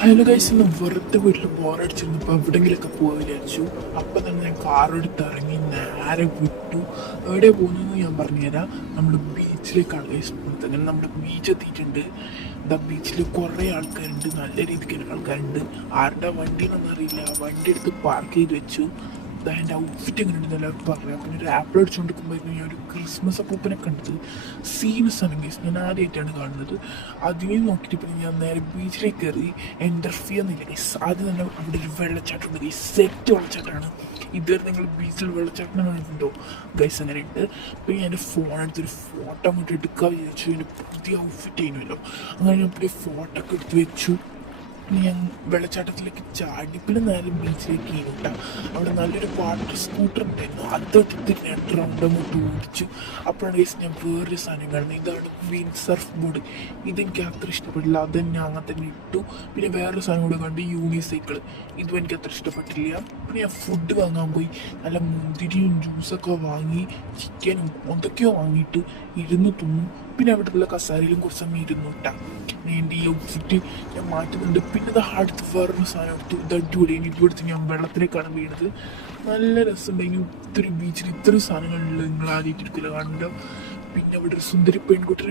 Hello guys, ഇന്ന് വെറുതെ വീട്ടിൽ ബോറടിച്ചിരുന്നപ്പോൾ എവിടെയെങ്കിലുമൊക്കെ പോകാൻ വിചാരിച്ചു. അപ്പം തന്നെ ഞാൻ കാറെടുത്ത് ഇറങ്ങി നേരെ വിട്ടു. എവിടെ പോകുന്നതെന്ന് ഞാൻ പറഞ്ഞുതരാം. നമ്മൾ ബീച്ചിലേക്കാണ് ഗൈസ് പോകുന്നത്. അങ്ങനെ നമ്മുടെ ബീച്ച് എത്തിയിട്ടുണ്ട്. എന്താ ബീച്ചിൽ കുറേ ആൾക്കാരുണ്ട്, നല്ല രീതിക്ക് ആൾക്കാരുണ്ട്. ആരുടെ വണ്ടിയെന്നൊന്നും അറിയില്ല. വണ്ടി എടുത്ത് പാർക്ക് ചെയ്ത് വെച്ചു. എൻ്റെ ഔട്ട്ഫിറ്റ് എങ്ങനെ ഉണ്ടെന്ന് എല്ലാവർക്കും പറയാം. പിന്നെ ഒരു ആപ്പിൾ അടിച്ചുകൊണ്ടിരിക്കുമ്പോഴായിരുന്നു ഞാൻ ഒരു ക്രിസ്മസ് അപ്പൂപ്പനെ കണ്ടത്. സീനസ് ആണ് ഗൈസ്, ഞാൻ ആദ്യമായിട്ടാണ് കാണുന്നത്. അതിനെ നോക്കിയിട്ട് പിന്നെ ഞാൻ നേരെ ബീച്ചിലേക്ക് കയറി. എൻ്റർ ഫീ എന്നില്ല ഗൈസ്. ആദ്യം തന്നെ അവിടെ ഒരു വെള്ളച്ചാട്ടം ഉണ്ട് ഗൈസ്, സെറ്റ് വെള്ളച്ചാട്ടമാണ്. ഇതുവരെ നിങ്ങൾ ബീച്ചിൽ വെള്ളച്ചാട്ടം കണ്ടിട്ടുണ്ടോ ഗൈസ്? അങ്ങനെ ഉണ്ട്. പിന്നെ ഞാൻ എൻ്റെ ഫോൺ എടുത്തൊരു ഫോട്ടോ അങ്ങോട്ട് എടുക്കാൻ വിചാരിച്ചു. എൻ്റെ പുതിയ ഔട്ട്ഫിറ്റ് ആയിരുന്നല്ലോ. അങ്ങനെ ഞാൻ പുതിയ ഫോട്ടോ ഒക്കെ എടുത്ത് വെച്ചു. ഞാൻ വെള്ളച്ചാട്ടത്തിലേക്ക് ചാടി. പിന്നെ നേരെ ബീച്ചിലേക്ക് ഇരുട്ടാ. അവിടെ നല്ലൊരു വാട്ടർ സ്കൂട്ടർ ഉണ്ടായിരുന്നു, അതെടുത്ത് ഞാൻ റൗണ്ട് അങ്ങോട്ട് ഓടിച്ചു. അപ്പോഴാണ് ഗൈസ് ഞാൻ വേറൊരു സാധനം കാണുന്നത്. ഇതാണ് വിൻഡ് സർഫ് ബോർഡ്. ഇതെനിക്ക് അത്ര ഇഷ്ടപ്പെട്ടില്ല, അത് ഞാൻ അങ്ങനെ തന്നെ ഇട്ടു. പിന്നെ വേറൊരു സാധനം കൂടെ കണ്ട്, യൂണിസൈക്കിൾ. ഇതും എനിക്ക് അത്ര ഇഷ്ടപ്പെട്ടില്ല. പിന്നെ ഞാൻ ഫുഡ് വാങ്ങാൻ പോയി. നല്ല മുന്തിരിയും ജ്യൂസൊക്കെ വാങ്ങി, ചിക്കനും എന്തൊക്കെയോ വാങ്ങിയിട്ട് ഇരുന്ന് തിന്നു. പിന്നെ അവിടെയുള്ള കസാരയിലും കുറച്ച് സമയം ഇരുന്നു ഇട്ടാ. എൻ്റെ ഈ ഔട്ട്ഫിറ്റ് ഞാൻ മാറ്റുന്നുണ്ട്. പിന്നെ ഇത് അടുത്ത് വേറൊരു സാധനം എടുത്തു. ഇത് അടിപൊളിയാണ്. ഇതെടുത്ത് ഞാൻ വെള്ളത്തിലേക്കാണ് വീണത്. നല്ല രസമുണ്ടെങ്കിൽ ഇത്തിരി ബീച്ചിൽ ഇത്രയും സാധനങ്ങളുണ്ട്, നിങ്ങൾ ആദ്യമായിട്ടിരിക്കില്ല കാണുന്നുണ്ടോ. പിന്നെ അവിടെ ഒരു സുന്ദരി പെൺകുട്ടി